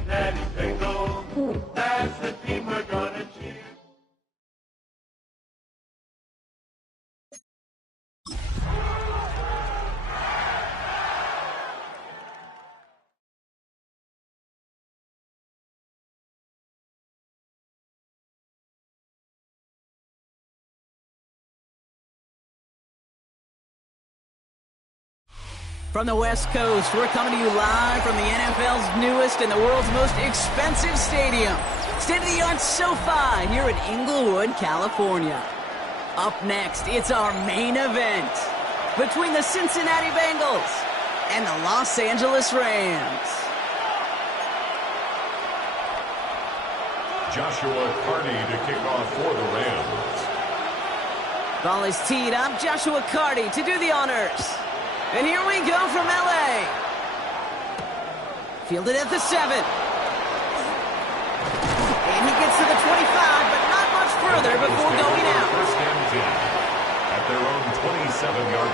Cincinnati Bengals. That's the team we're gonna cheer. From the West Coast, we're coming to you live from the NFL's newest and the world's most expensive stadium, state-of-the-art SoFi here in Inglewood, California. Up next, it's our main event between the Cincinnati Bengals and the Los Angeles Rams. Joshua Carney to kick off for the Rams. Ball is teed up. Joshua Carney to do the honors. And here we go from L.A. Fielded at the 7. And he gets to the 25, but not much further before going out. First and 10 at their own 27-yard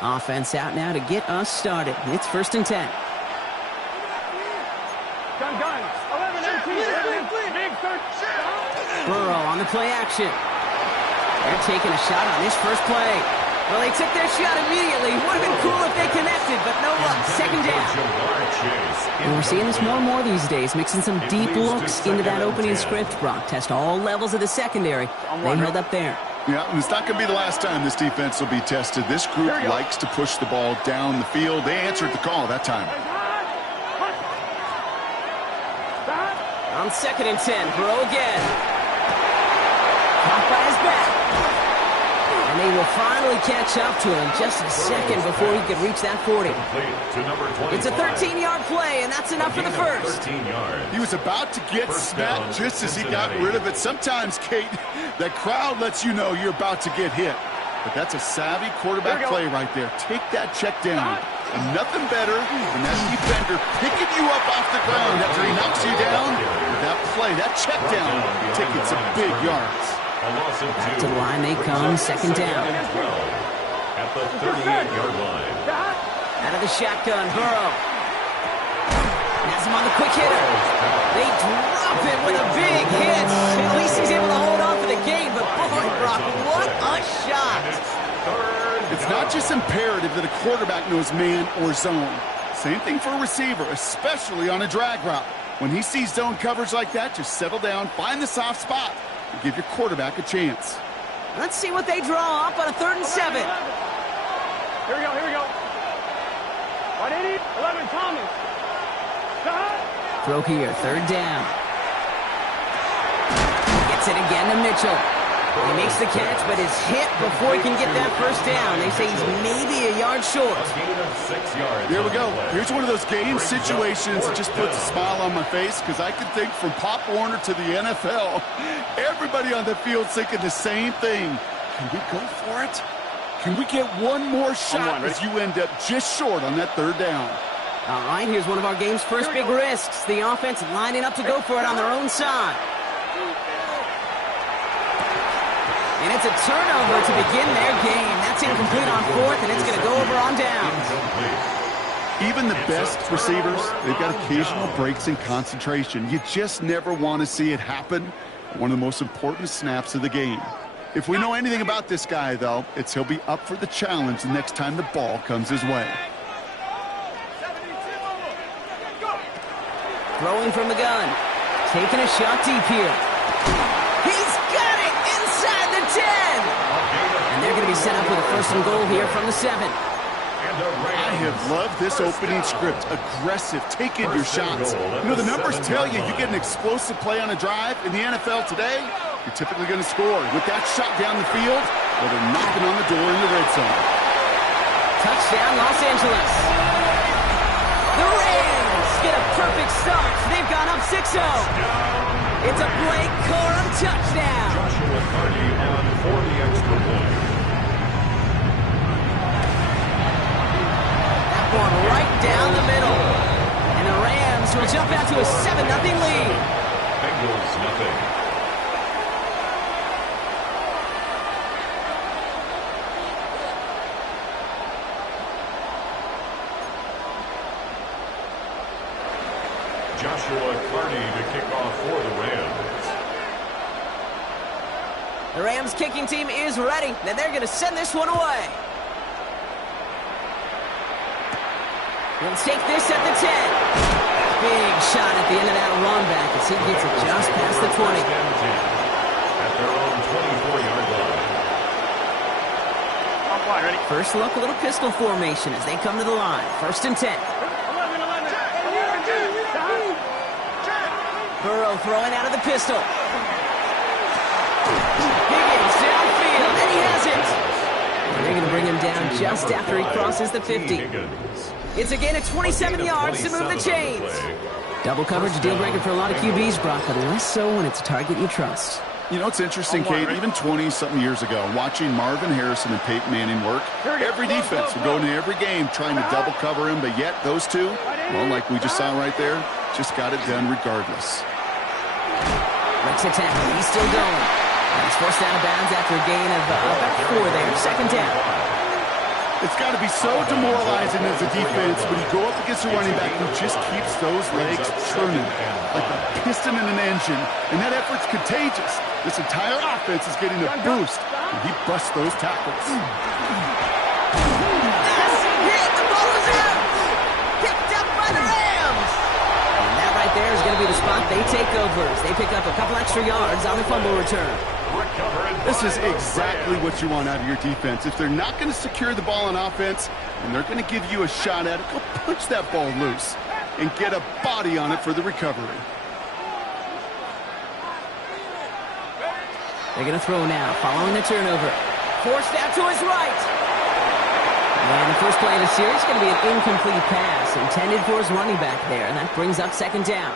line. Offense out now to get us started. It's first and 10. Burrow on the play action. They're taking a shot on this first play. Well, they took their shot immediately. Would have been cool if they connected, but no luck. Second down. And we're seeing this more and more these days, mixing some deep looks into that opening script. Brock test all levels of the secondary. They held up there. Yeah, and it's not going to be the last time this defense will be tested. This group likes to push the ball down the field. They answered the call that time. On second and 10, Burrow again. Caught by his back. And they will finally catch up to him just a second before he could reach that 40. It's a 13-yard play, and that's enough for the first. He was about to get snapped just as he got rid of it. Sometimes, Kate, that crowd lets you know you're about to get hit. But that's a savvy quarterback play right there. Take that check down. And nothing better than that defender picking you up off the ground after he knocks you down. With that play, that check down, taking some big yards. Back to the line they come, second down. At the 38-yard line. Out of the shotgun, Burrow. Has him on the quick hitter. They drop it with a big hit. At least he's able to hold on for the game, but boy, Brock, what a shot. It's not just imperative that a quarterback knows man or zone. Same thing for a receiver, especially on a drag route. When he sees zone coverage like that, just settle down, find the soft spot, and give your quarterback a chance. Let's see what they draw up on a 3rd and 7. Here we go. 180, 11, Thomas. Throw here, 3rd down. Gets it again to Mitchell. He makes the catch, but is hit before he can get that first down. They say he's maybe a yard short. Here we go. Here's one of those game situations that just puts a smile on my face, because I can think from Pop Warner to the NFL, everybody on the field's thinking the same thing. Can we go for it? Can we get one more shot as you end up just short on that 3rd down? All right, here's one of our game's first big risks. The offense lining up to go for it on their own side. And it's a turnover to begin their game. That's incomplete on 4th, and it's going to go over on downs. Even the best receivers, they've got occasional breaks in concentration. You just never want to see it happen. One of the most important snaps of the game. If we know anything about this guy, though, it's he'll be up for the challenge the next time the ball comes his way. Throwing from the gun. Taking a shot deep here. He's got it inside the 10. And they're going to be set up with a 1st and goal here from the 7. I have loved this opening script. Aggressive, taking your shots. You know, the numbers tell you get an explosive play on a drive. In the NFL today, you're typically going to score. With that shot down the field, well, they're knocking on the door in the red zone. Touchdown, Los Angeles. The Rams get a perfect start. They've gone up 6-0. It's a Blake Corum touchdown. Joshua Carney on for the extra point. That one right down the middle. And the Rams will jump out to a 7-0 lead. Bengals nothing. Joshua Carney to kick off for the Rams. The Rams kicking team is ready, and they're going to send this one away. He'll take this at the 10. Big shot at the end of that run back as he gets it just past the 20. At their own 24-yard line. Ready? First look, a little pistol formation as they come to the line. First and 10. 11. Burrow throwing out of the pistol. Higgins downfield, and he has it. And they're going to bring him down just after he crosses the 50. It's a gain of 27 yards to move the chains. Double coverage, a deal breaker for a lot of QBs, Brock, but less so when it's a target you trust. You know, it's interesting, Kate, even 20-something years ago, watching Marvin Harrison and Peyton Manning work, every defense would go into every game trying to double cover him, but yet those two, well, like we just saw right there, just got it done regardless. Breaks a tackle, he's still going. He's forced out of bounds after a gain of about 4 there, second down. It's got to be so demoralizing as a defense when you go up against a running back who just keeps those legs churning like a piston in an engine, and that effort's contagious. This entire offense is getting a boost, and he busts those tackles. Massive hit, the ball is out! Picked up by the Rams! And that right there is going to be the spot they take over as they pick up a couple extra yards on the fumble return. This is exactly what you want out of your defense. If they're not going to secure the ball on offense, and they're going to give you a shot at it, go punch that ball loose and get a body on it for the recovery. They're going to throw now, following the turnover. Forced out to his right. And the first play of the series is going to be an incomplete pass intended for his running back there, and that brings up second down.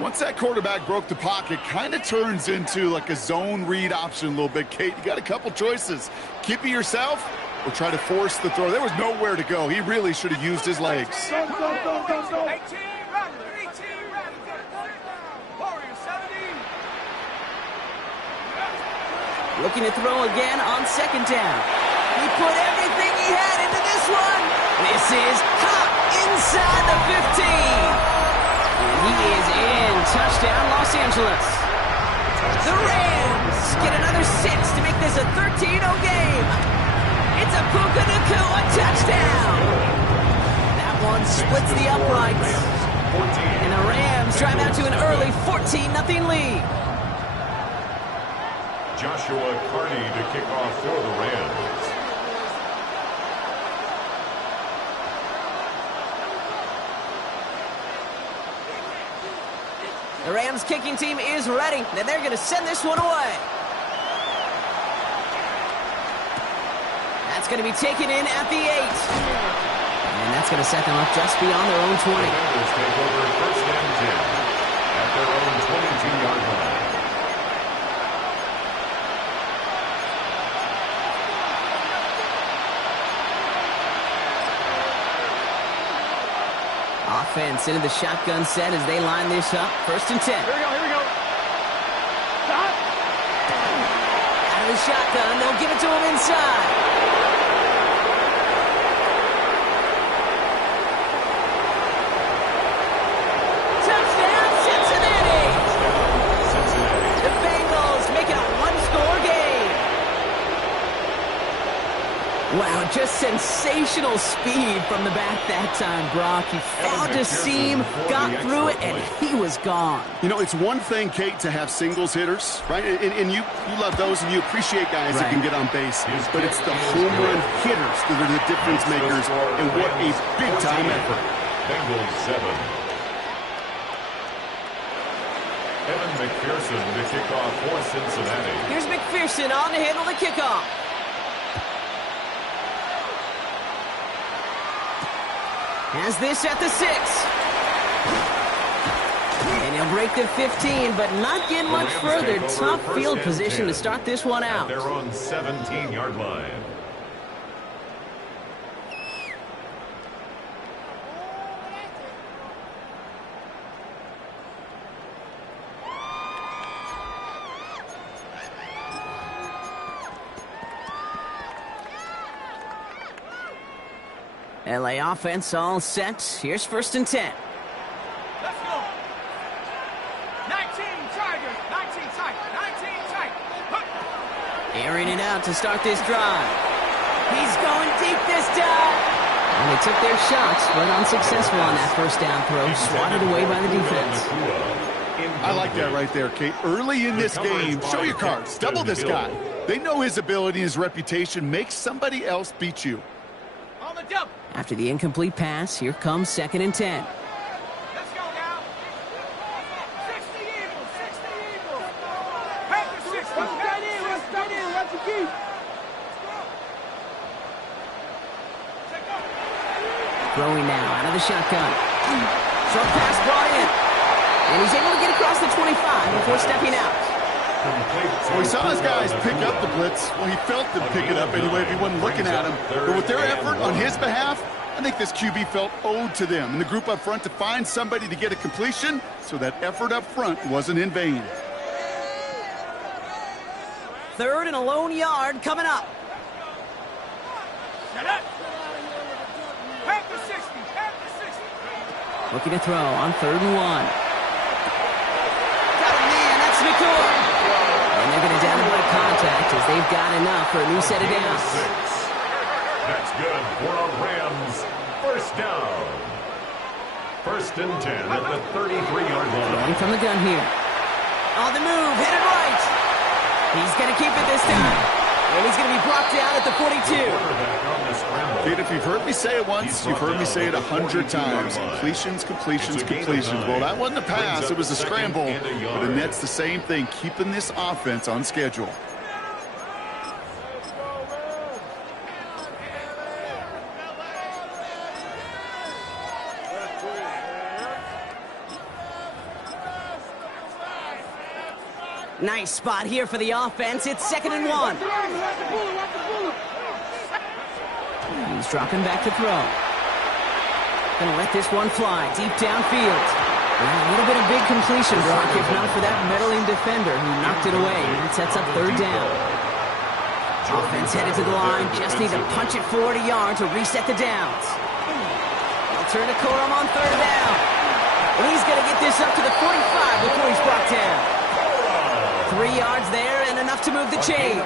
Once that quarterback broke the pocket, kind of turns into like a zone read option a little bit, Kate. You got a couple choices. Keep it yourself or try to force the throw. There was nowhere to go. He really should have used his legs. Go. Looking to throw again on second down. He put everything he had into this one. This is hot inside the 15. And he is in. Touchdown, Los Angeles. The Rams get another 6 to make this a 13-0 game. It's a Puka Nacua touchdown. That one splits the uprights. And the Rams drive out to an early 14-0 lead. Joshua Carney to kick off for the Rams. The Rams kicking team is ready, and they're going to send this one away. That's going to be taken in at the 8. And that's going to set them up just beyond their own 20. The Bengals take over first and 10 at their own 22-yard line. Offense into the shotgun set as they line this up. First and 10. Here we go. Stop. Out of the shotgun, they'll give it to him inside. Touchdown, Cincinnati! The Bengals make it a one-score game. Wow, just sensational speed from the back that time, Brock. He found a seam, got through it, and he was gone. You know, it's one thing, Kate, to have singles hitters, right? And you love those, and you appreciate guys that can get on base. But it's the home run hitters that are the difference makers, and what a big-time effort. Bengals 7. Evan McPherson to kick off for Cincinnati. Here's McPherson on to handle the kickoff. Has this at the 6. And he'll break the 15, but not get much further. Tough field position to start this one out. They're on 17-yard line. LA offense all set. Here's first and 10. Let's go. Airing it out to start this drive. He's going deep this time. And they took their shots, but unsuccessful on that first down throw. Swatted away by the defense. I like that right there, Kate. Early in this game, show your cards. Double this guy. They know his ability and his reputation. Make somebody else beat you. On the double. After the incomplete pass, here comes 2nd and 10. Let's go now. 60 Eagles, 60 Eagles. Packers 60. Let's get in, let's the key. Throwing now out of the shotgun. Short pass brought in. And he's able to get across the 25 before stepping out. Well, he saw his guys pick up the blitz. Well, he felt them pick it up anyway if he wasn't looking at him. But with their effort on his behalf, I think this QB felt owed to them and the group up front to find somebody to get a completion, so that effort up front wasn't in vain. 3rd and a lone yard coming up. Shut up. Packers 60, Packers 60. Looking to throw on 3rd and 1. Got a man, that's McCoy. And they're going to down the block contact as they've got enough for a new set of downs. That's good for a Rams first down. 1st and 10 at the 33-yard line. Throwing from the gun here. On the move, headed right. He's going to keep it this time. And he's going to be blocked down at the 42. Kate, if you've heard me say it once, you've heard me say it 100 times. Completions, completions, completions. Well, that wasn't a pass. It was a scramble. But the net's the same thing, keeping this offense on schedule. Nice spot here for the offense. It's 2nd and 1. He's dropping back to throw. Gonna let this one fly deep downfield. Well, a little bit of big completion, Brock, if not for that meddling defender who knocked it away. And it sets up 3rd down. Offense headed to the line. Just need to punch it 40 yards to reset the downs. They'll turn to Corum on 3rd down. And he's gonna get this up to the 45 before he's brought down. 3 yards there and enough to move the chains.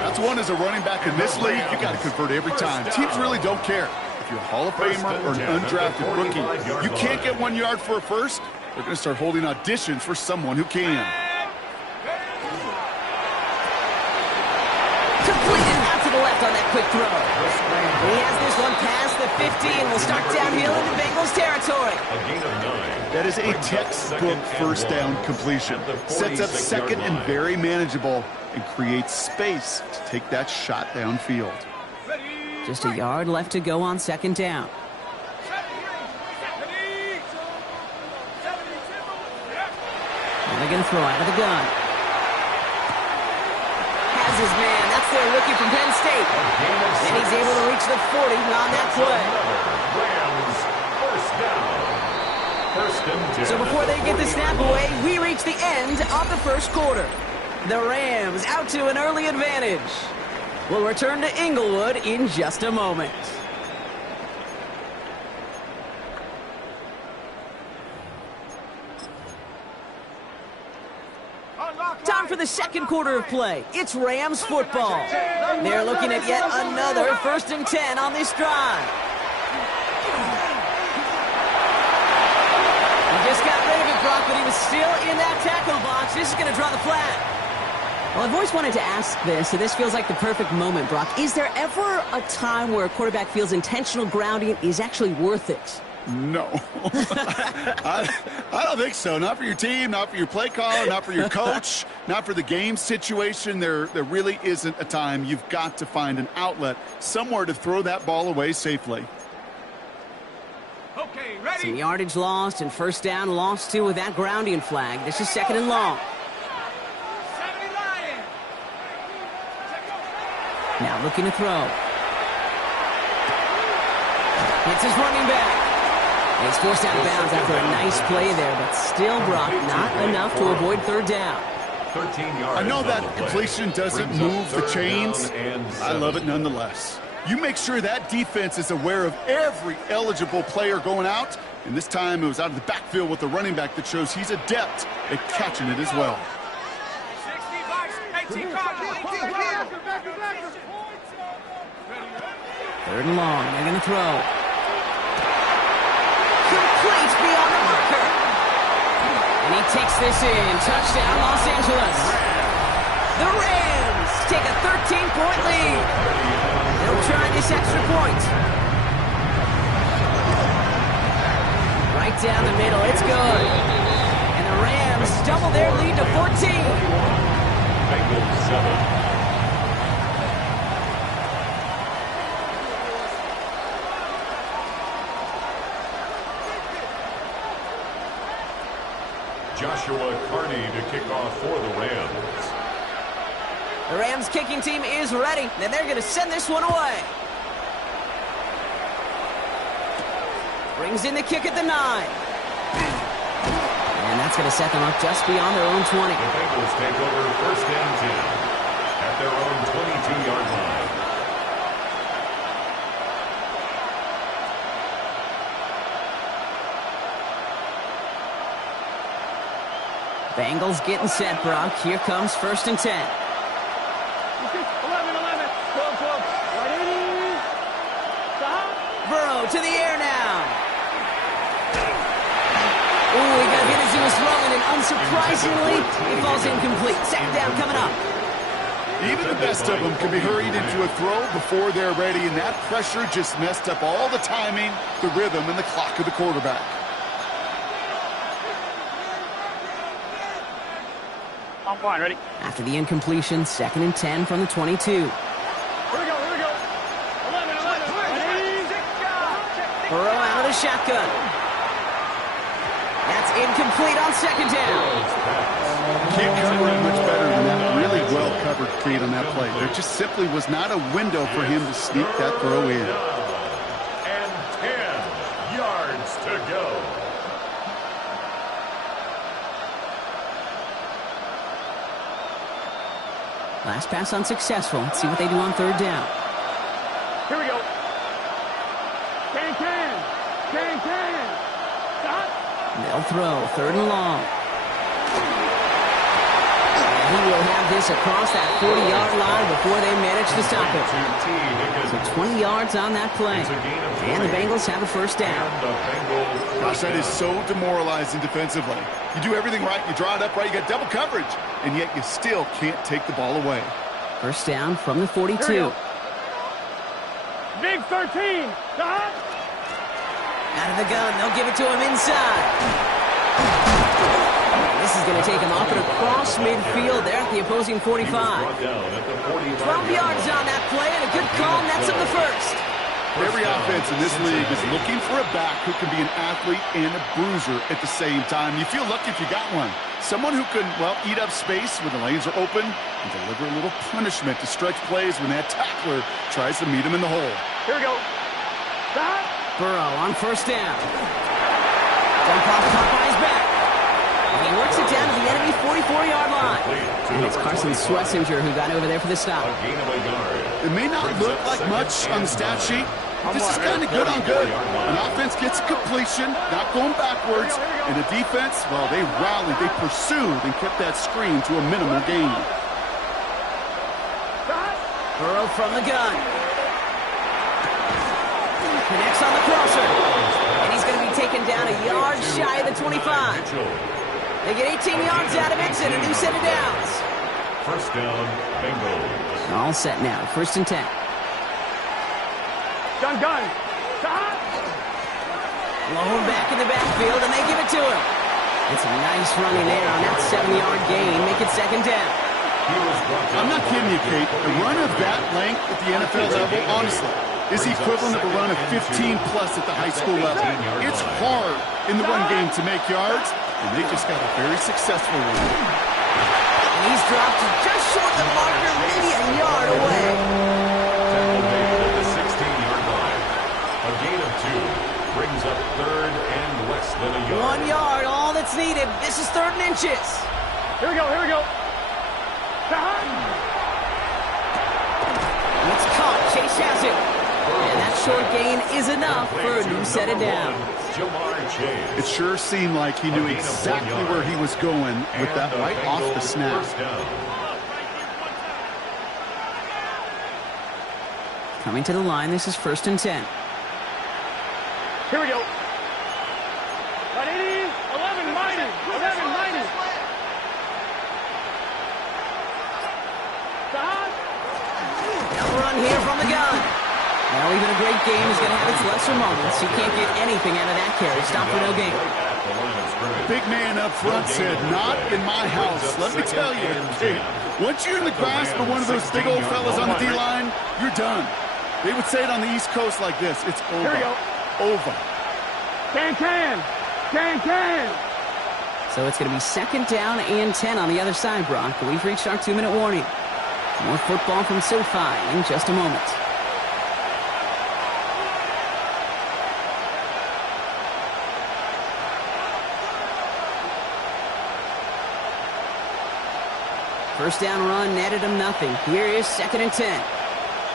That's one as a running back in this league. You got to convert every time. Teams really don't care. If you're a Hall of Famer or an undrafted rookie, you can't get 1 yard for a first. They're going to start holding auditions for someone who can. Completed out to the left on that quick throw. He has this one past the 50 and will start downhill into Bengals territory. That is a textbook first down completion. Sets up 2nd and very manageable and creates space to take that shot downfield. Just a yard left to go on 2nd down. Now they're going to throw out of the gun. Has his man. That's their rookie from Penn State. And he's able to reach the 40 on that play. Rams first down. 1st and 10. So before they get the snap away, we reach the end of the first quarter. The Rams out to an early advantage. We'll return to Inglewood in just a moment. Time for the second quarter of play. It's Rams football. They're looking at yet another 1st and 10 on this drive. He just got rid of it, Brock, but he was still in that tackle box. This is going to draw the flag. Well, I've always wanted to ask this, so this feels like the perfect moment, Brock. Is there ever a time where a quarterback feels intentional grounding is actually worth it? No. I don't think so. Not for your team, not for your play caller, not for your coach, not for the game situation. There really isn't a time. You've got to find an outlet, somewhere to throw that ball away safely. Okay, ready? Some yardage lost and 1st down lost too with that grounding flag. This is 2nd and long. Now looking to throw. It's his running back. He's forced out of bounds after a nice play there, but still, Brock, not enough to avoid 3rd down. 13 yards. I know that completion doesn't move the chains. I love it nonetheless. You make sure that defense is aware of every eligible player going out, and this time it was out of the backfield with the running back that shows he's adept at catching it as well. 60 bucks, 18 cards, 18 cards. Third and long. They're going to throw. Complete beyond the marker. And he takes this in. Touchdown, Los Angeles. The Rams take a 13-point lead. They'll try this extra point. Right down the middle. It's good. And the Rams double their lead to 14. Bengals 7. Joshua Carney to kick off for the Rams. The Rams kicking team is ready, and they're going to send this one away. Brings in the kick at the 9. And that's going to set them up just beyond their own 20. The Bengals take over first and 10 at their own 22-yard line. Bengals getting set, Brock. Here comes first and 10. 11, 11. 12, 12. Ready? Stop. Burrow to the air now. Ooh, he got hit as he was throwing, and unsurprisingly, he falls incomplete. Second down coming up. Even the best of them can be hurried into a throw before they're ready, and that pressure just messed up all the timing, the rhythm, and the clock of the quarterback. I'm fine, ready? After the incompletion, second and 10 from the 22. Here we go. 11, 11. Ready? Burrow out of the shotgun. That's incomplete on second down. Can't cover it much better than that. Really well covered, Kate, on that play. There just simply was not a window for him to sneak that throw in. And 10 yards to go. Last pass unsuccessful. Let's see what they do on third down. Here we go. Can. Stop. They'll throw. Third and long. And he will have this across that 40-yard line before they manage to stop it. So 20 yards on that play. And the Bengals have a first down. Gosh, that is so demoralizing defensively. You do everything right, you draw it up right, you got double coverage, and yet you still can't take the ball away. First down from the 42. Big 13. Stop. Out of the gun, they'll give it to him inside. This is going to take him off and across midfield there at the opposing 45. 12 yards on that play, and a good call nets him the first. Every offense in this league is looking for a back who can be an athlete and a bruiser at the same time. You feel lucky if you got one. Someone who can, well, eat up space when the lanes are open and deliver a little punishment to stretch plays when that tackler tries to meet him in the hole. Here we go. Stop. Burrow on first down. Dump off Popeye's back. And he works it down to the enemy 44-yard line. And it's Carson Swessinger who got over there for the stop. It may not look like much on the stat sheet. This is kind of good on good. An offense gets a completion, not going backwards. And the defense, well, they rallied, they pursued, and kept that screen to a minimal gain. Burrow from the gun. Connects on the crosser. And he's going to be taken down a yard shy of the 25. They get 18 yards out of it and a new set of downs. First down, Bengals. All set now. First and 10. Gun. Stop. Low back in the backfield, and they give it to him. It's a nice running there on that 7-yard gain. Make it second down. I'm not kidding you, Kate. A run of that length at the NFL level, honestly, is the equivalent of a run of 15-plus at the high school level. It's hard in the run game to make yards, and they just got a very successful one. And he's dropped just short of the marker, maybe a yard away. Tackle made at the 16-yard line. A gain of 2 brings up third and less than a yard. 1 yard, all that's needed. This is third and inches. Here we go. Stop. It's caught. Chase has it. And that short gain is enough for a new set of downs. It sure seemed like he knew exactly where he was going with that right off the snap. Coming to the line, this is 1st and 10. Here we go. 11 mighty. 11 mighty. Now run here from the gun. Now even a great game is going to have its lesser moments. He can't get anything out of that carry. Stop for no gain. Big man up front said, not in my house. Let me tell you, hey, once you're in the grasp of one of those big old fellas on the D-line, you're done. They would say it on the East Coast like this. It's over. Here we go. Over. Can. So it's going to be 2nd down and 10 on the other side, Brock. We've reached our 2-minute warning. More football from SoFi in just a moment. First down run netted him nothing. Here is 2nd and 10.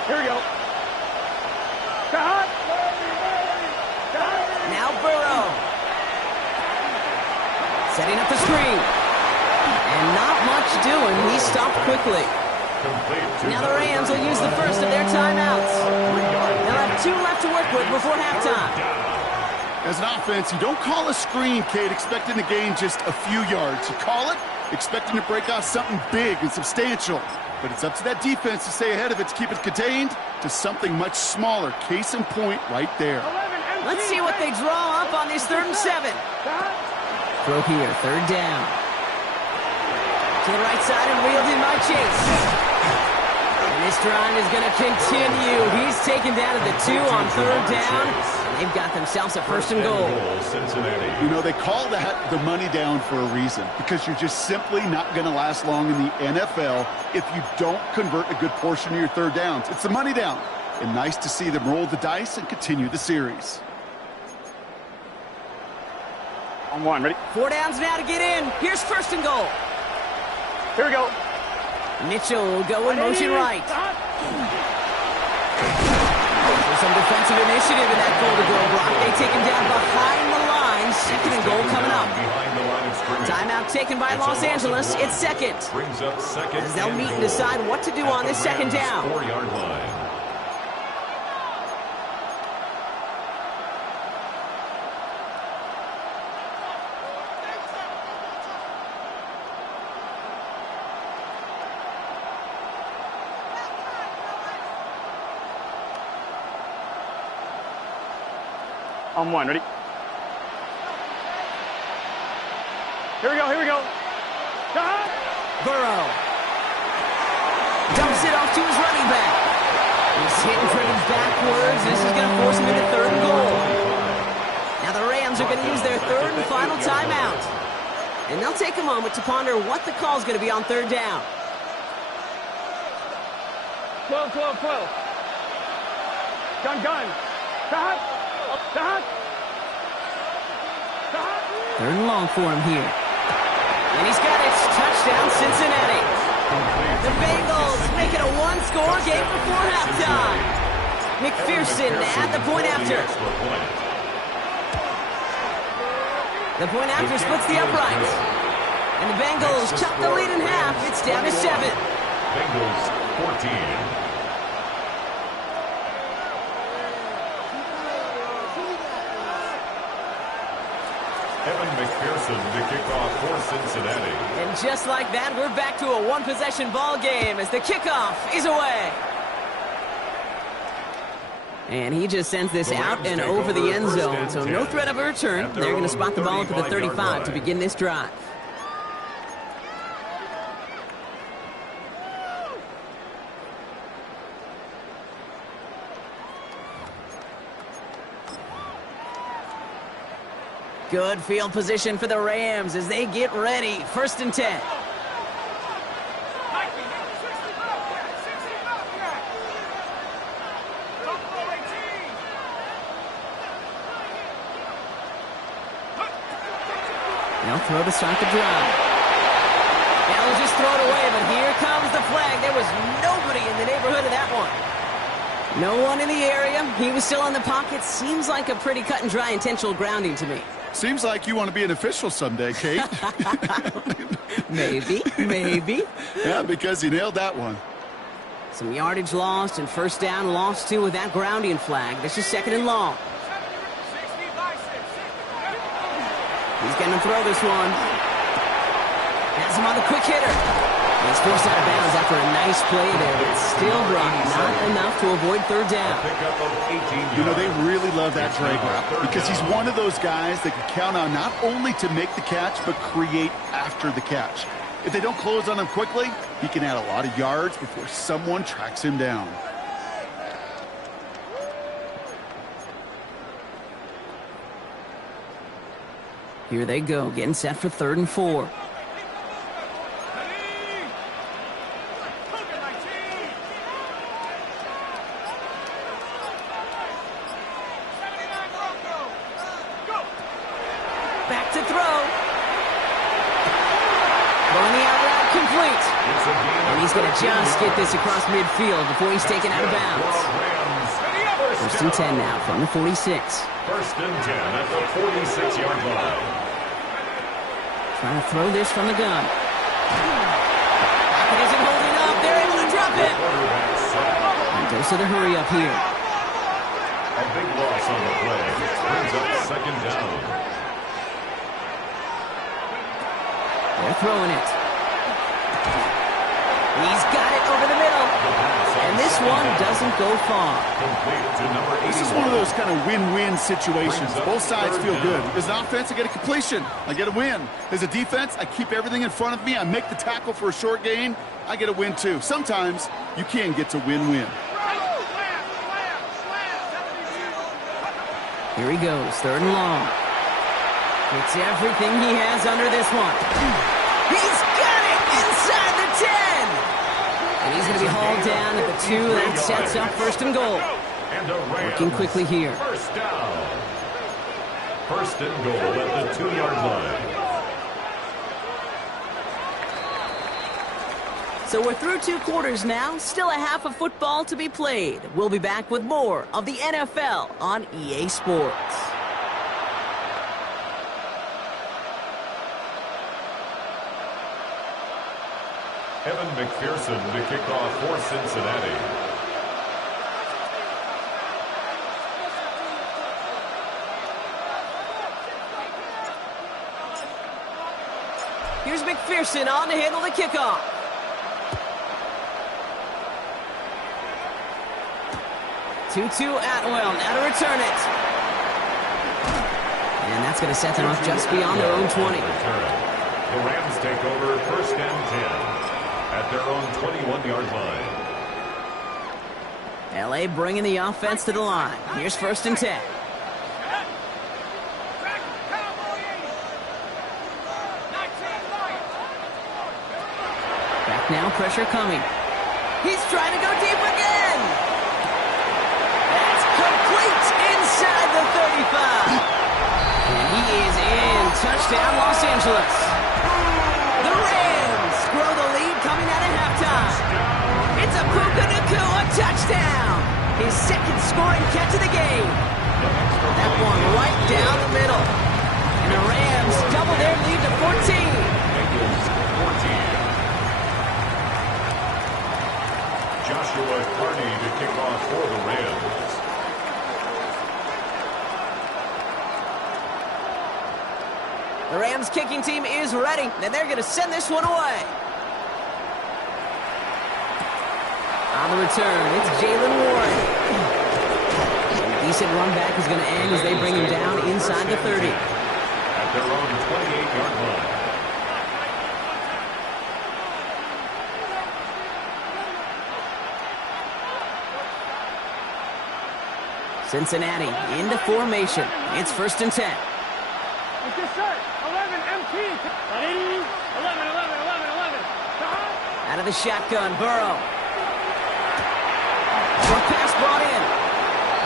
Here we go. Now Burrow. Setting up the screen. And not much doing. He stopped quickly. Now the Rams will use the first of their timeouts. They'll have 2 left to work with before halftime. As an offense, you don't call a screen, Kate, expecting to gain just a few yards. You call it expecting to break off something big and substantial. But it's up to that defense to stay ahead of it, to keep it contained to something much smaller. Case in point right there. Let's see what they draw up on this 3rd and 7. Throw here, 3rd down. To the right side and wheeled in by Chase. And this drive is going to continue. He's taken down at the 2 on 3rd down. They've got themselves a 1st and goal. You know, they call that the money down for a reason, because you're just simply not going to last long in the NFL if you don't convert a good portion of your 3rd downs. It's the money down. And nice to see them roll the dice and continue the series. On 1, ready? 4 downs now to get in. Here's 1st and goal. Here we go. Mitchell will go in motion right. There's some defensive initiative in that goal to go, Brock. They take him down behind the line. 2nd and goal coming up. Timeout taken by Los Angeles. It's 2nd. As they'll meet and decide what to do on this 2nd down. 4-yard line. On 1, ready? Here we go. Burrow dumps it off to his running back. He's hitting pretty backwards. This is going to force him into 3rd and goal. Now the Rams are going to use their 3rd and final timeout. And they'll take a moment to ponder what the call is going to be on 3rd down. 12. Gun. 3rd and long for him here. And he's got it. Touchdown, Cincinnati. The Bengals make it a 1-score game before halftime. McPherson at the point after. The point after splits the uprights. And the Bengals chop the lead in half. It's down to 7. Bengals 14. Evan McPherson to kick off for Cincinnati. And just like that, we're back to a 1-possession ball game as the kickoff is away. And he just sends this out and over the end zone, so no threat of a return. They're going to spot the ball to the 35 to begin this drive. Good field position for the Rams as they get ready. 1st and 10. Now throw to start the drive. They'll just throw it away, but here comes the flag. There was nobody in the neighborhood of that one. No one in the area. He was still in the pocket. Seems like a pretty cut and dry intentional grounding to me. Seems like you want to be an official someday, Kate. Maybe. Yeah, because you nailed that one. Some yardage lost and first down lost too with that grounding flag. This is second and long. He's going to throw this one. Has him on the quick hitter. He's forced out of bounds after a nice play there, but still not enough to avoid third down. You know, they really love that drag route because he's one of those guys that can count on not only to make the catch, but create after the catch. If they don't close on him quickly, he can add a lot of yards before someone tracks him down. Here they go, getting set for 3rd and 4. Back to throw. Throwing the out route complete. And he's going to just get this across midfield before he's taken out of bounds. 1st and 10 now from the 46. 1st and 10 at the 46-yard line. Trying to throw this from the gun. It isn't holding up. They're able to drop it. And goes to the hurry up here. A big loss on the play. Brings up 2nd down. They're throwing it. He's got it over the middle. And this one doesn't go far. This is one of those kind of win-win situations. Both sides feel good. As an offense, I get a completion. I get a win. As a defense, I keep everything in front of me. I make the tackle for a short gain. I get a win, too. Sometimes you can get to win-win. Here he goes, 3rd and long. It's everything he has under this one. He's got it inside the 10. And he's going to be hauled down at the 2. That sets up 1st and goal. Working quickly here. 1st down. 1st and goal at the 2-yard line. So we're through 2 quarters now. Still a half of football to be played. We'll be back with more of the NFL on EA Sports. Evan McPherson to kick off for Cincinnati. Here's McPherson on to handle the kickoff. Two Atwell now to return it. And that's going to set them up just beyond their own 20. The Rams take over 1st and 10 at their own 21-yard line. LA bringing the offense to the line. Here's 1st and 10. Back now, pressure coming. He's trying to go deep again. That's complete inside the 35. And he is in. Touchdown, Los Angeles. The Rams grow the lead coming out of halftime. It's a Puka Nacua touchdown. His 2nd scoring catch of the game. That one right down the middle. And the Rams double their lead to 14. Bengals 14. Joshua Carney to kick off for the Rams. The Rams kicking team is ready, and they're going to send this one away. On the return, it's Jalen Warren. And a decent run back is going to end as they bring him down inside the 30. At their own 28-yard line. Cincinnati into formation. It's 1st and 10. Out of the shotgun, Burrow. Short pass brought in.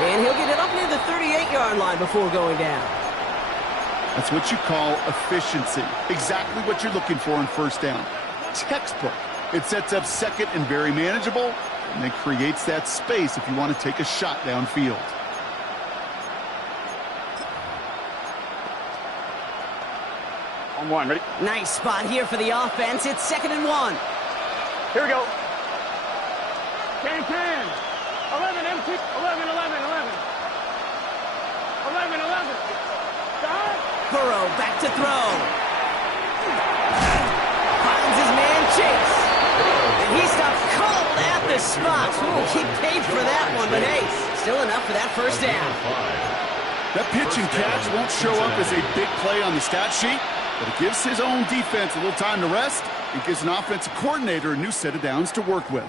And he'll get it up near the 38-yard line before going down. That's what you call efficiency. Exactly what you're looking for in 1st down. Textbook. It sets up 2nd and very manageable, and it creates that space if you want to take a shot downfield. On 1, ready? Nice spot here for the offense. It's 2nd and 1. Here we go. 10, 10. 11, empty. 11, 11, 11. 11, 11. Stop. Burrow back to throw. Finds his man Chase. And he stops cold at the spot. Ooh, he paid for that one, but hey, still enough for that first down. That pitch and catch won't show up as a big play on the stat sheet, but it gives his own defense a little time to rest. It gives an offensive coordinator a new set of downs to work with.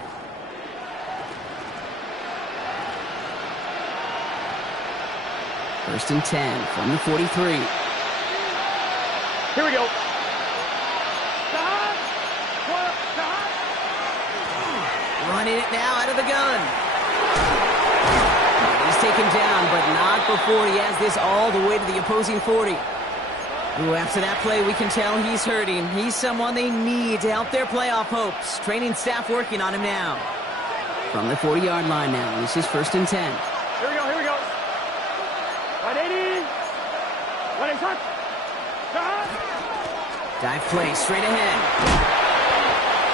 First and 10 from the 43. Here we go. Running it now out of the gun. He's taken down, but not before he has this all the way to the opposing 40. Ooh, after that play, we can tell he's hurting. He's someone they need to help their playoff hopes. Training staff working on him now. From the 40-yard line now, this is first and 10. Here we go, here we go. 180. 180. Dive play straight ahead.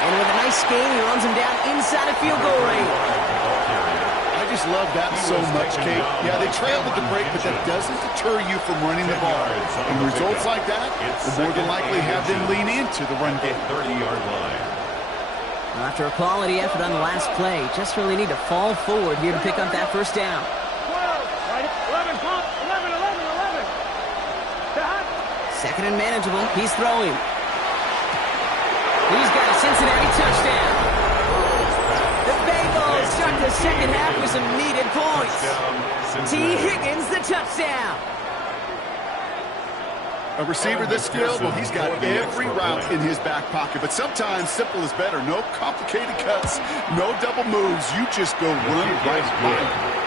And with a nice gain, he runs him down inside of field goal range. I just love that so much, Kate. Yeah, they trailed at the break, but that doesn't deter you from running the ball. And results like that will more than likely have them lean into the run game. 30-yard line. After a quality effort on the last play, just really need to fall forward here to pick up that first down. 11, pump. 11, 11, 11. Stop. Second and manageable. He's throwing. He's got a Cincinnati touchdown. The Bengals start the second half with some needed points. T. Higgins, the touchdown. A receiver this skilled, well, he's got every route in his back pocket. But sometimes simple is better. No complicated cuts, no double moves. You just go run right by him.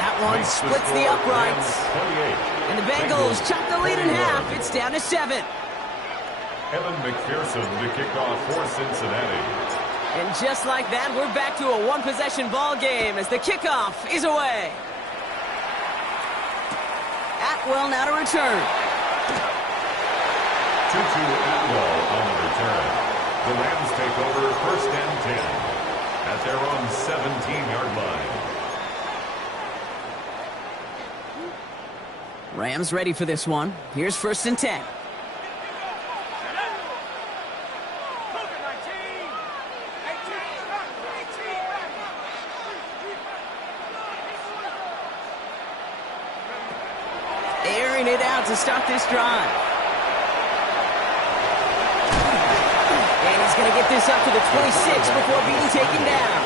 That one splits the uprights. And the Bengals chop the lead in half. It's down to 7. Evan McPherson to kick off for Cincinnati. And just like that, we're back to a one-possession ball game as the kickoff is away. Atwell now to return. Tutu Atwell on the return. The Rams take over first and 10 at their own 17-yard line. Rams ready for this one. Here's first and 10. Airing it out to start this drive. And he's going to get this up to the 26 before being taken down.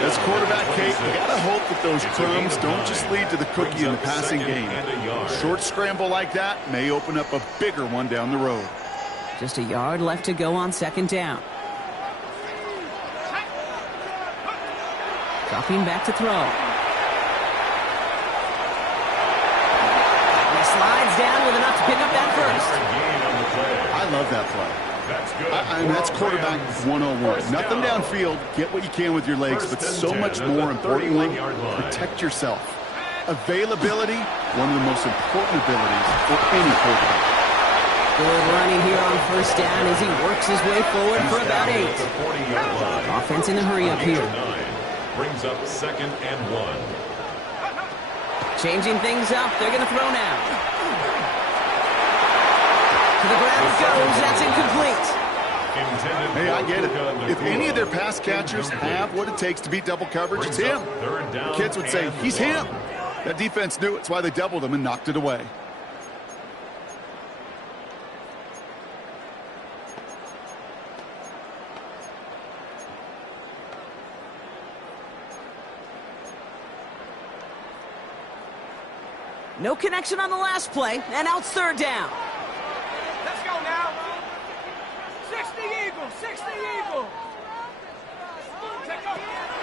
As quarterback, Kate, you got to hope that those crumbs don't just lead to the cookie in the passing game. A short scramble like that may open up a bigger one down the road. Just a yard left to go on second down. Dropping back to throw. And he slides down with enough to pick up that first. I love that play. That's quarterback 101. Nothing downfield. Get what you can with your legs, but so much more importantly, protect yourself. Availability, one of the most important abilities for any quarterback. Good running here on first down as he works his way forward for about 8. Offense in a hurry up here. Brings up second and 1. Changing things up. They're going to throw now. To the ground it goes. That's incomplete. Hey, I get it. If any of their pass catchers have what it takes to beat double coverage, it's him. The kids would say, he's him. That defense knew it. It's why they doubled him and knocked it away. No connection on the last play, and out third down. Let's go now. 60 Eagles, 60 Eagles.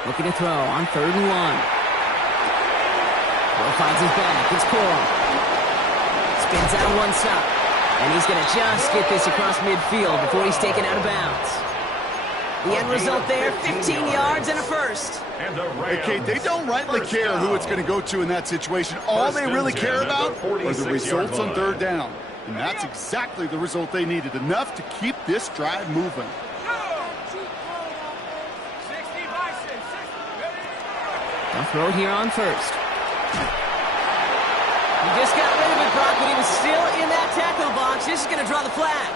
Looking to throw on third and 1. Will finds his back. It's Corum. Spins out one stop. And he's going to just get this across midfield before he's taken out of bounds. The end result there, 15 yards and a first. Hey, Kate, they don't rightly care who it's going to go to in that situation. All they really care about are the results on third down. And that's exactly the result they needed, enough to keep this drive moving. 60 by 60. throw it here on first. He just got rid of it, Brock, but he was still in that tackle box. This is going to draw the flag.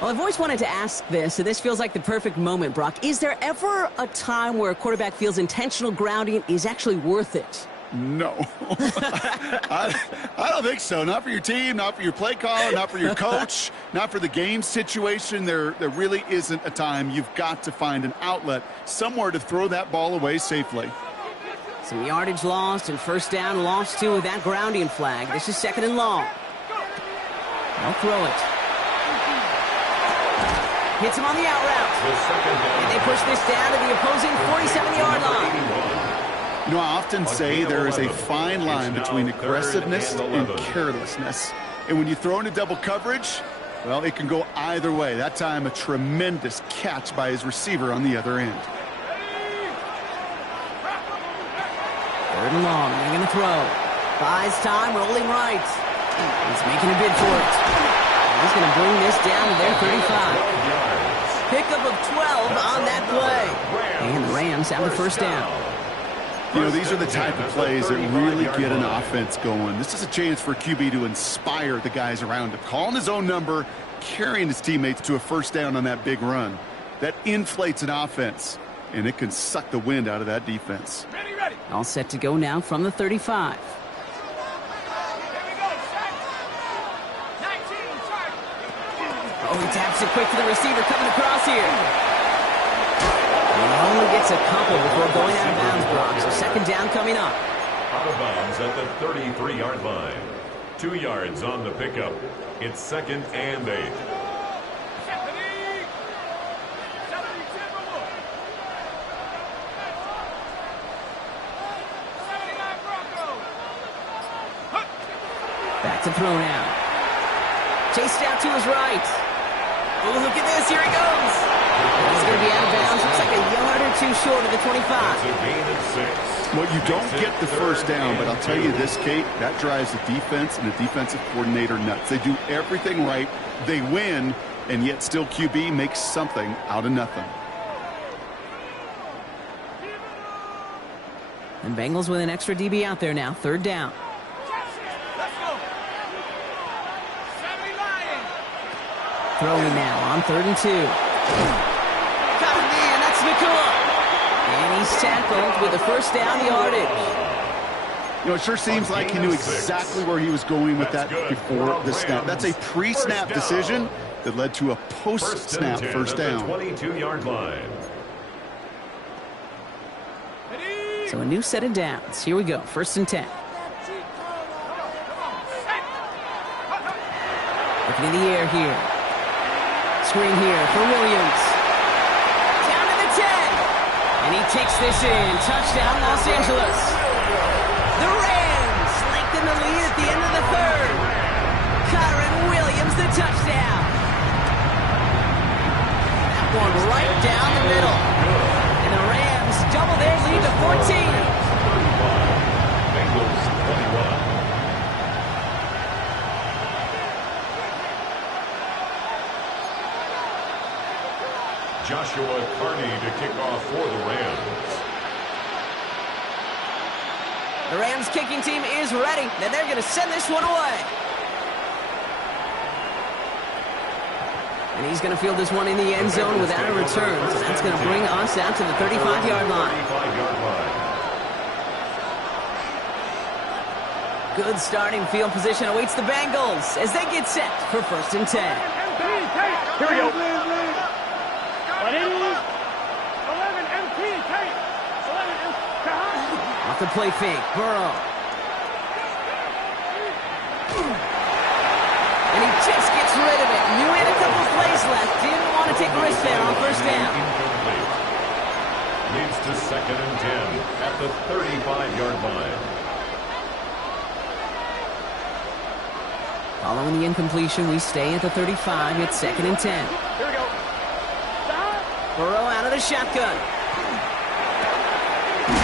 Well, I've always wanted to ask this, and this feels like the perfect moment, Brock. Is there ever a time where a quarterback feels intentional grounding is actually worth it? No. I don't think so. Not for your team, not for your play caller, not for your coach, not for the game situation. There really isn't a time. You've got to find an outlet, somewhere to throw that ball away safely. Some yardage lost and first down lost too with that grounding flag. This is second and long. They'll throw it. Hits him on the out route. And they push this down to the opposing 47-yard line. You know, I often say there is a fine line between aggressiveness and carelessness. And when you throw into double coverage, well, it can go either way. That time, a tremendous catch by his receiver on the other end. Third and long. They're going to throw. Buys time, rolling right. He's making a bid for it. He's going to bring this down to their 35. Pickup of 12 on that play. And the Rams have the first down. You know, these are the type of plays that really get an offense going. This is a chance for a QB to inspire the guys around him. Calling his own number, carrying his teammates to a first down on that big run. That inflates an offense, and it can suck the wind out of that defense. Ready. All set to go now from the 35. Oh, he taps it quick to the receiver coming across here. And he only gets a couple before going out of bounds, Brock. So second down coming up. Out of bounds at the 33-yard line. 2 yards on the pickup. It's second and 8. Back to throw now. Chased out to his right. Oh, look at this. Here he goes. He's going to be out of bounds. Looks like a yard or two short of the 25. It's a gain of 6. Well, you don't get the first down, but I'll tell you this, Kate, that drives the defense and the defensive coordinator nuts. They do everything right. They win, and yet still QB makes something out of nothing. And Bengals with an extra DB out there now. Third down. Throwing now on 3rd and 2. Got him in. That's McCool. And he's tackled with the first down yardage. You know, it sure seems like he knew exactly where he was going with that before the snap. That's a pre-snap decision that led to a post-snap first down. 22-yard line. So a new set of downs. Here we go. 1st and 10. Looking in the air here. Screen here for Williams. Down to the 10. And he takes this in. Touchdown, Los Angeles. The Rams lengthen the lead at the end of the 3rd. Kyren Williams, the touchdown. That one right down the middle. And the Rams double their lead to 14. Bengals 21. Joshua Carney to kick off for the Rams. The Rams kicking team is ready, and they're going to send this one away. And he's going to field this one in the end zone without a return. So that's going to bring us out to the 35-yard line. Good starting field position awaits the Bengals as they get set for 1st and 10. Here we go. What it is? 11 MT, Kate. 11 MT. Off the play fake, Burrow. And he just gets rid of it. Knew he had a couple of plays left. Didn't want to take a risk there on 1st down. Leads to 2nd and 10 at the 35-yard line. Following the incompletion, we stay at the 35. It's 2nd and 10. Here we go. Burrow out of the shotgun.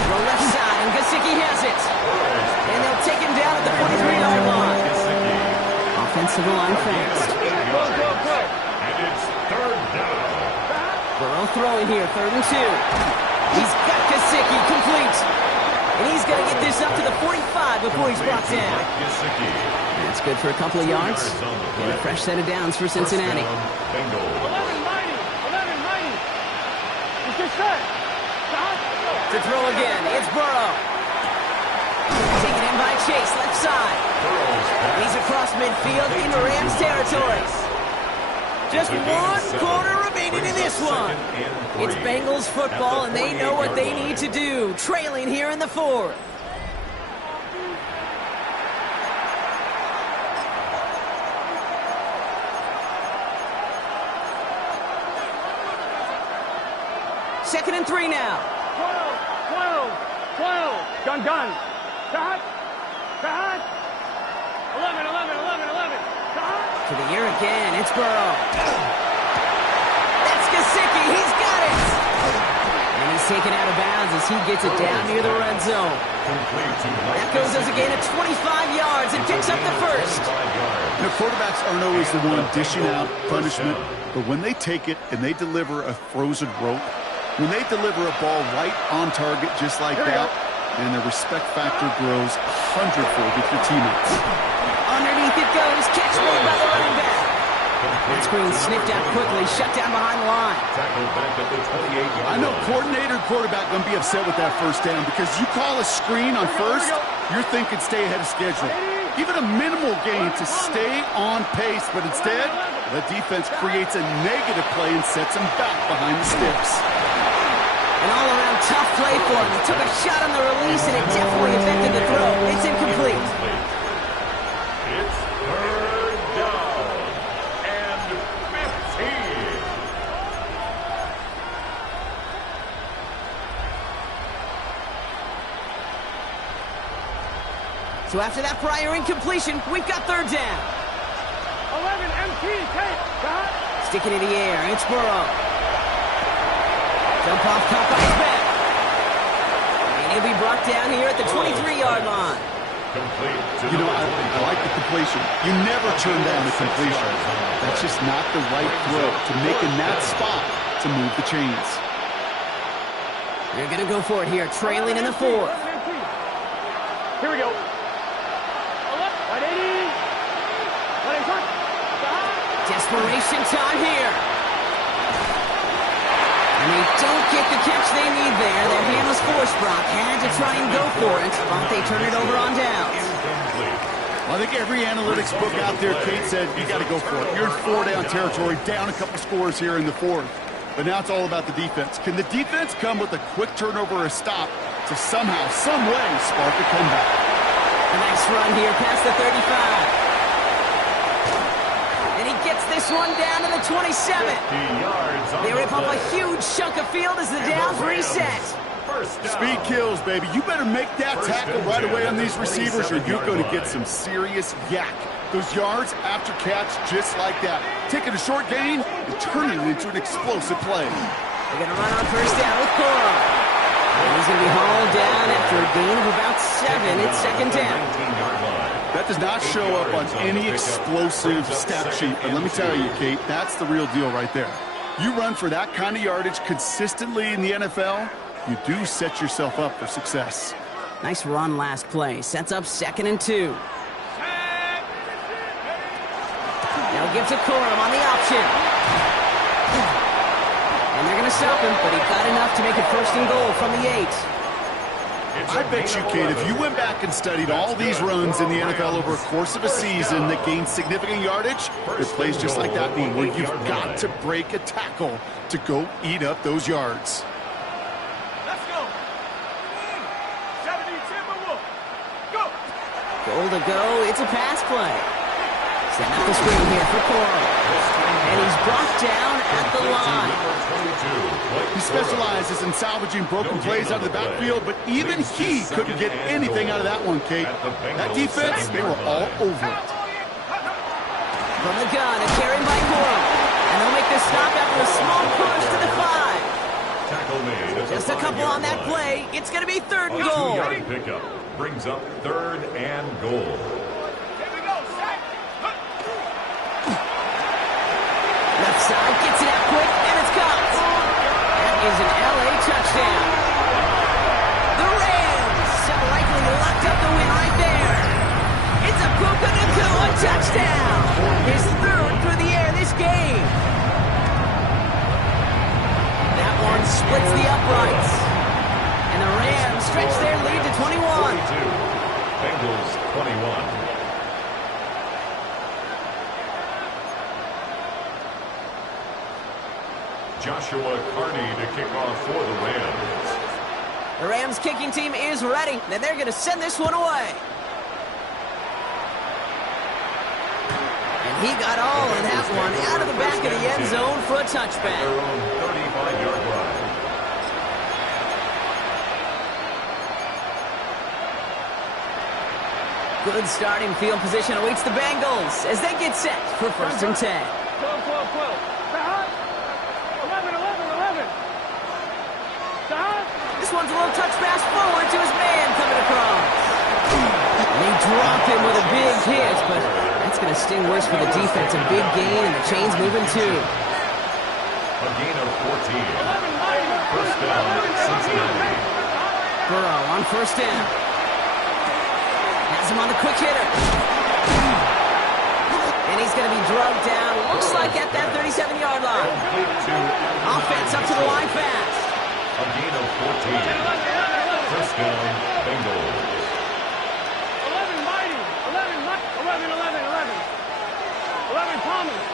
Throw left side, and Gesicki has it. And they'll take him down at the 43-yard line. Offensive line fast. yards. And it's third down. Burrow throwing here, 3rd and 2. He's got Gesicki complete. And he's going to get this up to the 45 before he's brought down. That's good for a couple of yards. And a fresh set of downs for Cincinnati. 11 mighty. It's just set. To throw again, it's Burrow. Taken in by Chase, left side. He's across midfield into Rams territory. Just 1 quarter remaining in this one. It's Bengals football, and they know what they need to do. Trailing here in the 4th. Second and 3 now. 12. Gun. Cut. 11. Cut. To the air again, it's Burrow. That's Gesicki, he's got it! And he's taken out of bounds as he gets it down near the red zone. That goes as a gain of 25 yards and picks up the first. You know, quarterbacks aren't always the one dishing out punishment, but when they take it and they deliver a frozen rope, when they deliver a ball right on target just like that, and their respect factor grows 100-fold with your teammates. Underneath it goes, catch made by the running back. That screen sniffed out quickly, shut down behind the line. I know coordinator and quarterback going to be upset with that first down because you call a screen on first, you're thinking stay ahead of schedule. Even a minimal gain to stay on pace, but instead, the defense creates a negative play and sets them back behind the sticks. An all-around tough play for him. He took a shot on the release, and it definitely affected the throw. It's incomplete. It's third down and 15. So after that prior incompletion, we've got third down. 11 MT. Cut. Sticking in the air, it's Burrow. Jump off, caught by his back. And he'll be brought down here at the 23-yard line. You know, I like the completion. You never turn down the completion. That's just not the right throw to make in that spot to move the chains. They're going to go for it here, trailing in the 4th. Here we go. 180. Desperation time here. And they don't get the catch they need there. Their hand was forced, Brock. Had to try and go for it, but they turn it over on downs. Well, I think every analytics book out there, Kate, said you got to go for it. You're in 4-down territory, down a couple scores here in the 4th. But now it's all about the defense. Can the defense come with a quick turnover or a stop to somehow, some way, spark a comeback? A nice run here past the 35. And he gets this one down to the 27. They rip up a huge chunk of field as the downs reset. Speed kills, baby. You better make that tackle right away on these receivers or you're going to get some serious yak. Those yards after catch just like that. Taking a short gain and turning it into an explosive play. They're going to run on first down with Cora. And he's going to be hauled down after a gain of about 7. It's second down. That does not show up on any explosive stat sheet. But let me tell you, Kate, that's the real deal right there. You run for that kind of yardage consistently in the NFL, you do set yourself up for success. Nice run last play. Sets up 2nd and 2. Now give to Corum on the option. And they're going to stop him, but he got enough to make it 1st and goal from the 8. I bet you, Kate, if you went back and studied all these runs in the NFL over a course of a season that gained significant yardage, there are plays just like that one where you've got to break a tackle to go eat up those yards. Let's go. 70 Timberwolf. Go. Goal to go. It's a pass play. Setting up the screen here for Corum. And he's brought down at the line. He specializes in salvaging broken plays out of the backfield, but even he couldn't get anything out of that one, Kate. That defense, they were all over it. From the gun, a carry by Corum. And they'll make the stop after a small push to the 5. Just a couple on that play. It's going to be 3rd and goal. 2-yard pickup brings up 3rd and goal. is an LA touchdown. The Rams have likely locked up the win right there. It's a Puka Nacua touchdown. His third through the air this game. That one splits the uprights. And the Rams stretch their lead to 21. 42. Bengals 21. Joshua Carney to kick off for the Rams. The Rams kicking team is ready, and they're going to send this one away. And he got all of that one out of the back of the end zone for a touchback. Their own 35-yard line. Good starting field position awaits the Bengals as they get set for 1st and 10. 12, 12, 12. Stop. 11, 11, 11. Stop. This one's a little touch pass forward to his man coming across. They drop him with a big hit, but that's going to sting worse for the defense. A big gain, and the chain's moving too. A gain of 14. First down, Cincinnati. Burrow on 1st down. Has him on the quick hitter. And he's going to be drugged down. Looks like at that 37-yard line. Offense up to the line fast. A gain of 14. First down, Bengals. 11, Mighty. 11, 11, 11. 11, Thomas.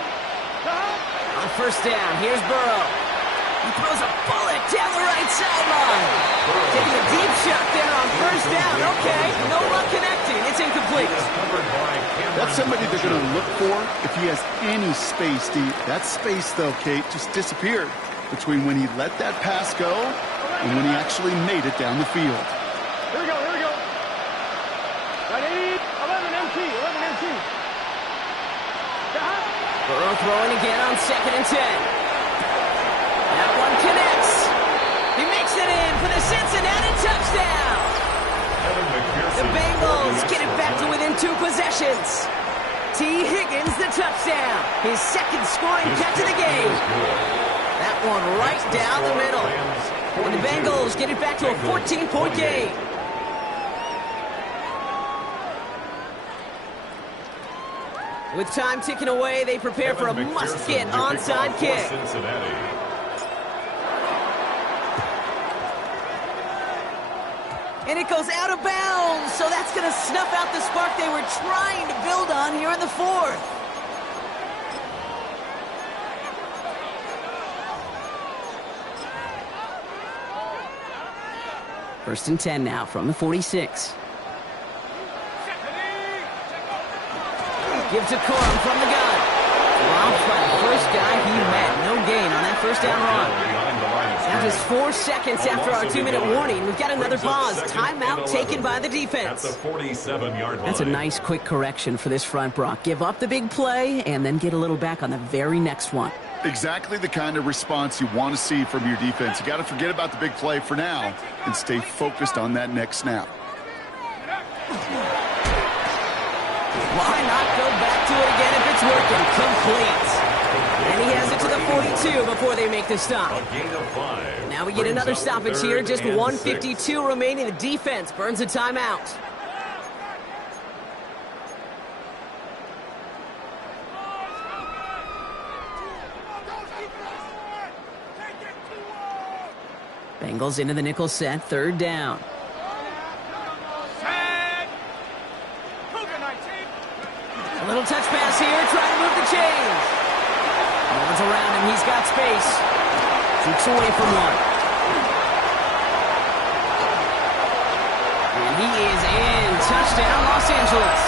Stop. On 1st down, here's Burrow. He throws a bullet down the right sideline. Taking a deep shot there on 1st down. Okay, no run connecting. It's incomplete. That's somebody they're going to look for if he has any space deep. That space, though, Kate, just disappeared between when he let that pass go and when he actually made it down the field. Here we go, here we go. Ready? 11 MT, 11 MT. Stop. Burrow throwing again on 2nd and 10. That one connects. He makes it in for the Cincinnati touchdown. The Bengals get it back to within 2 possessions. T. Higgins the touchdown. His 2nd scoring catch of the game. That one right down the middle. And the Bengals get it back to a 14-point game. With time ticking away, they prepare for a must-get onside kick. And it goes out of bounds, so that's going to snuff out the spark they were trying to build on here in the 4th. First and 10 now from the 46. Give to Corum from the gun. Dropped by the first guy he met. No gain on that 1st down run. Now just 4 seconds after our 2-minute warning, we've got another pause. Timeout taken by the defense. At the 47-yard line. That's a nice quick correction for this front, Brock. Give up the big play and then get a little back on the very next one. Exactly the kind of response you want to see from your defense. You got to forget about the big play for now and stay focused on that next snap. Why not go back to it again if it's working? Complete. And he has it to the 42 before they make the stop. A gain of 5. Now we get another stoppage here. Just 1:52 remaining. The defense burns a timeout. Bengals into the nickel set. 3rd down. A little touch pass here. Trying to move the chains. No one's around him. He's got space. Keeps away from one. And he is in. Touchdown, Los Angeles.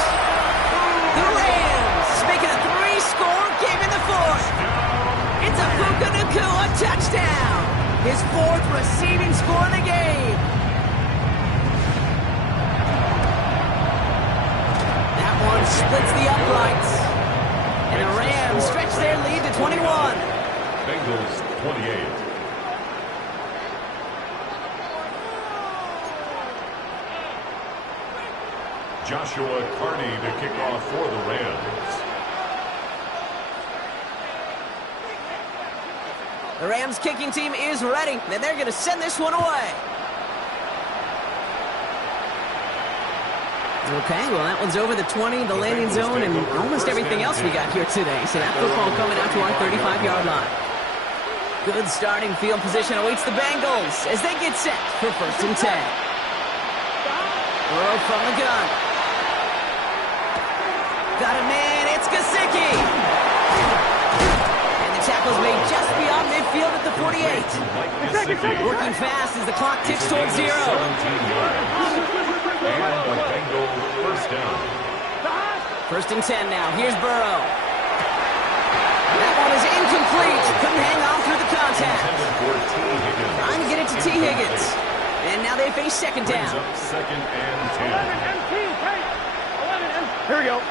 The Rams making a 3-score game in the 4th. It's a Puka Nacua touchdown. His 4th receiving score in the game. That one splits the uprights. And the Rams stretch their lead to 21. Bengals 28. Joshua Carney to kick off for the Rams. The Rams kicking team is ready, and they're going to send this one away. Okay, well, that one's over the 20, the landing zone, and almost everything else we got here today. So that football coming out to our 35-yard line. Good starting field position awaits the Bengals as they get set for 1st and 10. Burrow from the gun. Got a man, it's Gesicki. And the tackle's made just beyond midfield at the 48. Working fast as the clock ticks towards 0. And the Bengals first down. 1st and 10 now. Here's Burrow. That one is incomplete. Couldn't hang on through the contact. Trying to get it to T. Higgins. And now they face 2nd down. 2nd and 10. 11 MT, hey! 11 MT. Here we go. 11,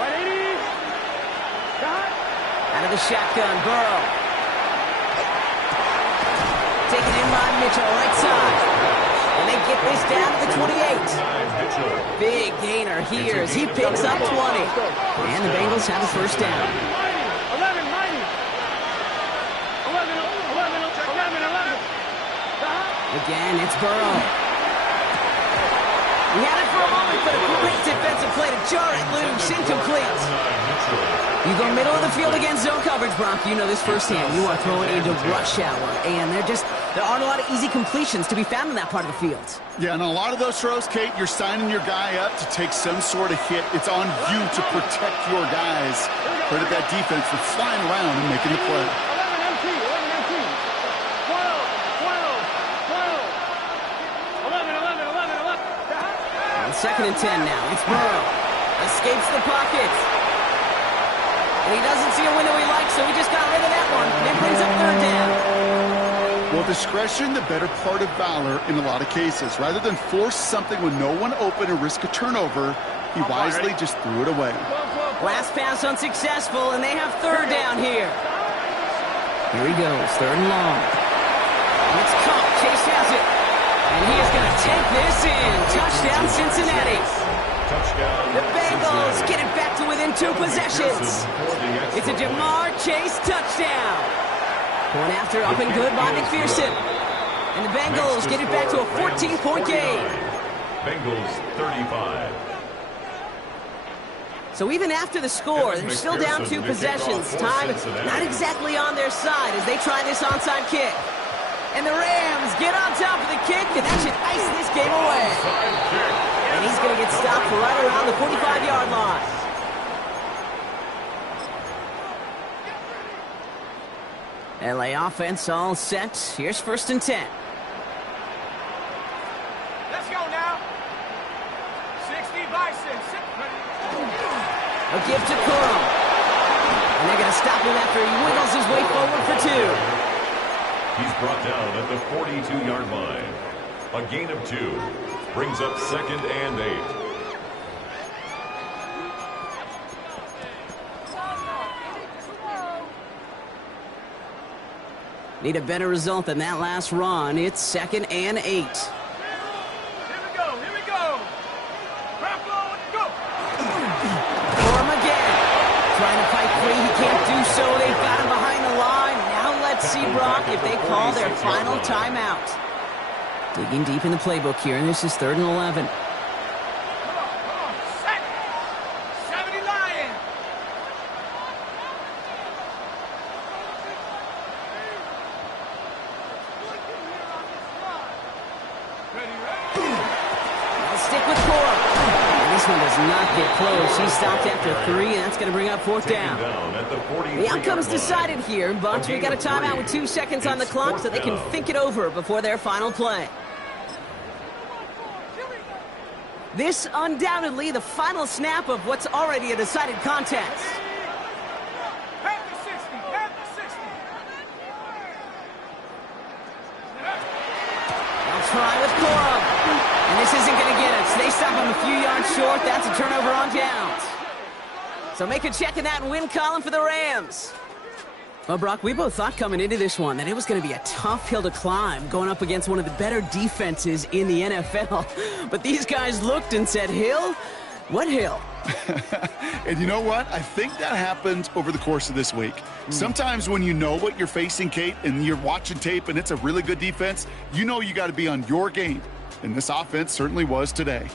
180. Out of the shotgun, Burrow. Taken in by Mitchell, right side. And they get this down to the 28. Big gainer here as he picks up 20. And the Bengals have a 1st down. 11, 11. Again, it's Burrow. We had it for a moment, but a great defensive play to jar it loose. Incomplete. You go middle of the field against zone coverage, Brock. You know this firsthand. You are throwing into rush hour, and there aren't a lot of easy completions to be found in that part of the field. Yeah, and a lot of those throws, Kate, you're signing your guy up to take some sort of hit. It's on you to protect your guys. Credit that defense for flying around and making the play. 11 MT. 12. 11. On 2nd and 10 now. It's Burrow. Escapes the pocket. And he doesn't see a window he likes, so he just got rid of that one. It brings up 3rd down. Well, discretion, the better part of valor in a lot of cases. Rather than force something with no one open and risk a turnover, he wisely just threw it away. Last pass unsuccessful, and they have 3rd down here. Here he goes, 3rd and long. It's caught. Chase has it. And he is going to take this in. Touchdown, Cincinnati. Touchdown. The Bengals get it back to within 2 possessions. It's a Jamar Chase touchdown. Point after up and good by McPherson. And the Bengals get it back to a 14-point game. Bengals 35. So even after the score, they're still down 2 possessions. Time not exactly on their side as they try this onside kick. And the Rams get on top of the kick, and that should ice this game away. And he's going to get stopped right around the 45-yard line. LA offense all set. Here's 1st and 10. Let's go now. 60 Bison. A give to Corum. And they're going to stop him after he wiggles his way forward for 2. He's brought down at the 42-yard line. A gain of 2. Brings up 2nd and 8. Need a better result than that last run. It's 2nd and 8. Here we go. Go. Corum again. Trying to fight free. He can't do so. They've got him behind the line. Now let's see, Brock, if they call their final timeout. Digging deep in the playbook here, and this is 3rd and 11. Come on. Set. 70 Lion. They'll stick with Corum. And this one does not get close. He stopped after 3, and that's going to bring up 4th down. The outcome's decided here, but we got a timeout with 2 seconds on the clock so they can think it over before their final play. This undoubtedly the final snap of what's already a decided contest. Panther 60. They'll try with Corum. And this isn't going to get us. They stop him a few yards short. That's a turnover on downs. So make a check in that win column for the Rams. Well, Brock, we both thought coming into this one that it was going to be a tough hill to climb going up against one of the better defenses in the NFL. But these guys looked and said, Hill, What hill? And you know what? I think that happened over the course of this week. Sometimes when you know what you're facing, Kate, and you're watching tape and it's a really good defense, you know you got to be on your game. And this offense certainly was today.